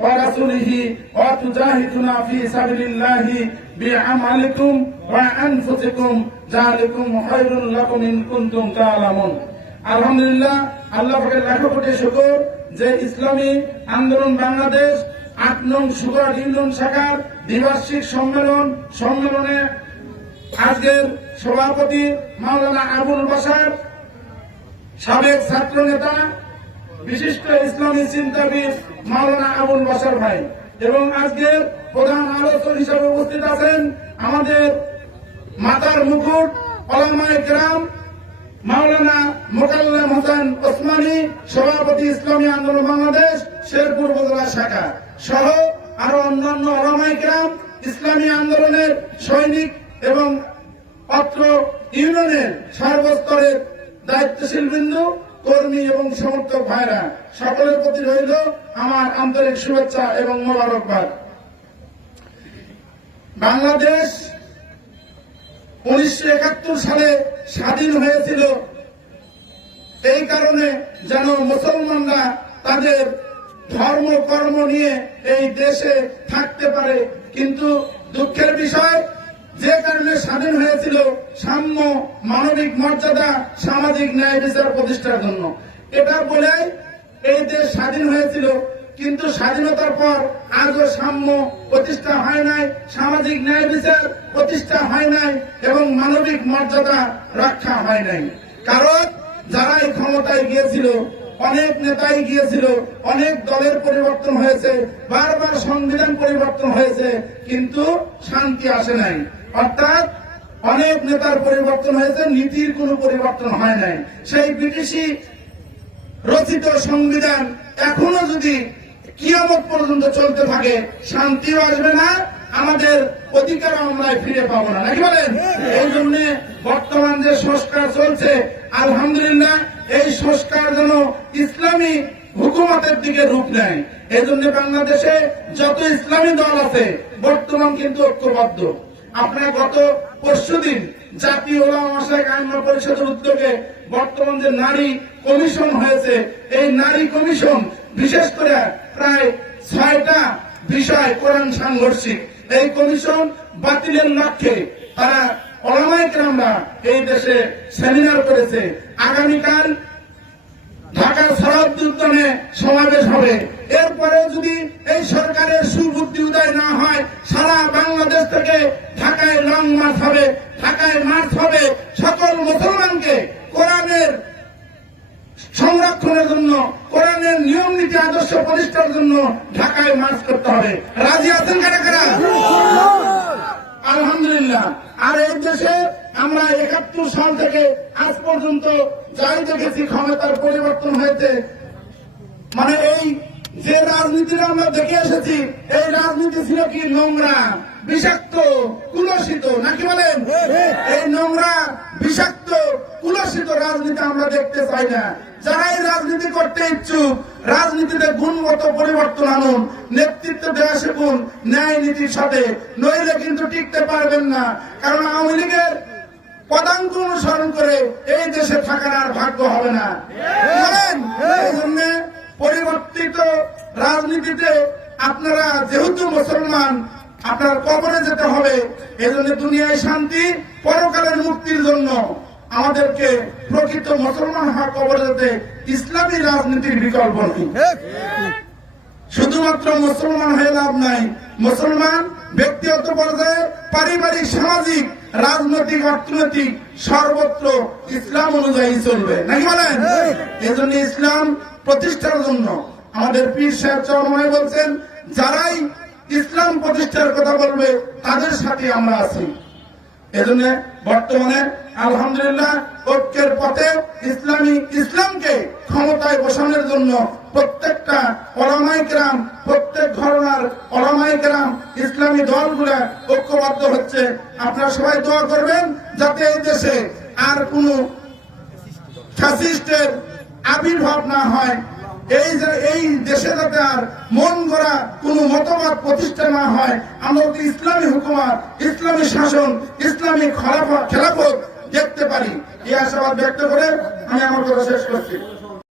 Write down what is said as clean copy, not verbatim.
ওয়া রাসূলিহি ওয়া তুজাহিদুনা ফি সাবিলিল্লাহি বিআমালিকুম ওয়া আনফুসিকুম যালিকুম খায়রুল লাকুম ইন কুনতুম তা'লামুন। আলহামদুলিল্লাহ, আল্লাহ পাকের লাখো কোটি শুকর যে ইসলামী আন্দোলন বাংলাদেশ ৮ নং সুগার ইউনিয়ন শাখার দ্বিবার্ষিক সম্মেলনে আজকের সভাপতি মাওলানা আবুল বাশার, সাবেক ছাত্র নেতা, বিশিষ্ট ইসলামী চিন্তাবিদ মাওলানা আবুল বাশার ভাই, এবং আজকের প্রধান আলোচক হিসেবে উপস্থিত আছেন আমাদের মাতার মুকুট ওলামায়ে কেরাম মাওলানা মোকাল্লেম হোসেন ওসমানী, সভাপতি ইসলামী আন্দোলন বাংলাদেশ শেরপুর উপজেলা শাখা সহ আরো অন্যান্য ওলামায়ে কেরাম, ইসলামী আন্দোলনের সৈনিক এবং অত্র ইউনিয়নের সর্বস্তরের দায়িত্বশীল বৃন্দ, কর্মী এবং সমর্থক ভাইরা, সকলের প্রতি রইল আমার আন্তরিক শুভেচ্ছা এবং মোবারকবাদ। বাংলাদেশ 1971 সালে স্বাধীন হয়েছিল এই কারণে যেন মুসলমানরা তাদের ধর্ম কর্ম নিয়ে এই দেশে থাকতে পারে, কিন্তু দুঃখের বিষয় যে কারণে স্বাধীন হয়েছিল সাম্য, মানবিক মর্যাদা, সামাজিক ন্যায় বিচার প্রতিষ্ঠার জন্য। এটা বলে এই দেশ স্বাধীন হয়েছিল, কিন্তু স্বাধীনতার পর আজও সাম্য প্রতিষ্ঠা হয় নাই, সামাজিক ন্যায় বিচার প্রতিষ্ঠা হয় নাই এবং মানবিক মর্যাদা রক্ষা হয় নাই। কারণ যারা এই ক্ষমতায় গিয়েছিল, অনেক নেতাই গিয়েছিল, অনেক দলের পরিবর্তন হয়েছে, বারবার সংবিধান পরিবর্তন হয়েছে, কিন্তু শান্তি আসে নাই। অর্থাৎ অনেক নেতার পরিবর্তন হয়েছে, নীতির কোনো পরিবর্তন হয় নাই। সেই ব্রিটিশি রচিত সংবিধান এখনো যদি কিয়ামত পর্যন্ত চলতে থাকে, শান্তিও আসবে না, আমাদের অধিকার আমরা ফিরে পাবো না, নাকি বলেন? এই জন্য বর্তমান যে সংস্কার চলছে, আলহামদুলিল্লাহ, এই সংস্কার যেন ইসলামী হুকুমতের দিকে রূপ নেয়। এই জন্য বাংলাদেশে যত ইসলামী দল আছে বর্তমান কিন্তু ঐক্যবদ্ধ। আপনার গত পরশুদিন জাতীয় ওলামা মাশায়েখ আইম্মা পরিষদের উদ্যোগে বর্তমান যে নারী কমিশন হয়েছে, এই নারী কমিশন বিশেষ করে প্রায় 6টা বিষয় কোরআন সাংঘর্ষিক, এই কমিশন বাতিলের লক্ষ্যে তারা ওলামায়ে কেরামরা এই দেশে সেমিনার করেছে। আগামীকাল ঢাকার শরৎ উদ্যানে সমাবেশ হবে। এরপরে যদি এই সরকারের সুবুদ্ধি উদয় না হয়, সারা বাংলাদেশ থেকে ঢাকায় লং মার্চ হবে, ঢাকায় মার্চ হবে। সকল মুসলমানকে কোরআনের সংরক্ষণের জন্য, কোরআনের নিয়ম নীতি আদর্শ প্রতিষ্ঠার জন্য ঢাকায় মার্চ করতে হবে। রাজি আছেন কারা কারা? আলহামদুলিল্লাহ। আর এই দেশে আমরা 71 সাল থেকে আজ পর্যন্ত যাই দেখেছি ক্ষমতার পরিবর্তন হয়েছে, মানে এই যে রাজনীতিটা আমরা দেখে এসেছি, এই রাজনীতি ছিল কি নোংরা, বিষাক্ত, কুলসিত, নাকি বলেন? এই নোংরা, বিষাক্ত, কুলসিত রাজনীতি আমরা দেখতে চাই না। যারা এই রাজনীতি করতে ইচ্ছুক, রাজনীতিতে গুণগত পরিবর্তন আনুন, নেতৃত্ব দেওয়া শিখুন ন্যায় নীতির সাথে, নইলে কিন্তু টিকতে পারবেন না। কারণ আওয়ামী লীগের পদাঙ্ক অনুসরণ করে এই দেশে থাকার আর ভাগ্য হবে না। এই জন্য পরিবর্তিত রাজনীতিতে আপনারা যেহেতু মুসলমান, আপনার কবরে যেতে হবে। এই জন্য দুনিয়ায় শান্তি, পরকালের মুক্তির জন্য আমাদেরকে প্রকৃত মুসলমান হওয়া, কবরে যেতে ইসলামী রাজনীতির বিকল্প নেই। শুধুমাত্র মুসলমান হয়ে লাভ নাই, মুসলমান ব্যক্তিগত পর্যায়ে, পারিবারিক, সামাজিক, রাজনৈতিক, অর্থনৈতিক সর্বত্র ইসলাম অনুযায়ী চলবে, নাকি বলেন? এই জন্য ইসলাম প্রতিষ্ঠার জন্য আমাদের পীর সাহেব চরমনায় বলছেন, যারাই ইসলাম প্রতিষ্ঠার কথা বলবে তাদের সাথে আমরা আছি। এজন্য বর্তমানে আলহামদুলিল্লাহ ঐক্যের পথে ইসলামকে ক্ষমতায় বসানোর জন্য প্রত্যেকটা ওলামায়ে কেরাম, প্রত্যেক ঘরানার ওলামায়ে কেরাম, ইসলামী দলগুলা ঐক্যবদ্ধ হচ্ছে। আপনারা সবাই দোয়া করবেন যাতে এই দেশে আর কোন ফ্যাসিস্টের আবির্ভাব না হয়, এই দেশে যাতে আর মন গড়া কোন মতবাদ প্রতিষ্ঠা না হয়। আমরা ইসলামী হুকুমত, ইসলামী শাসন, ইসলামী খেলাফত দেখতে পারি, এই আশাবাদ ব্যক্ত করে আমি আমার কথা শেষ করছি।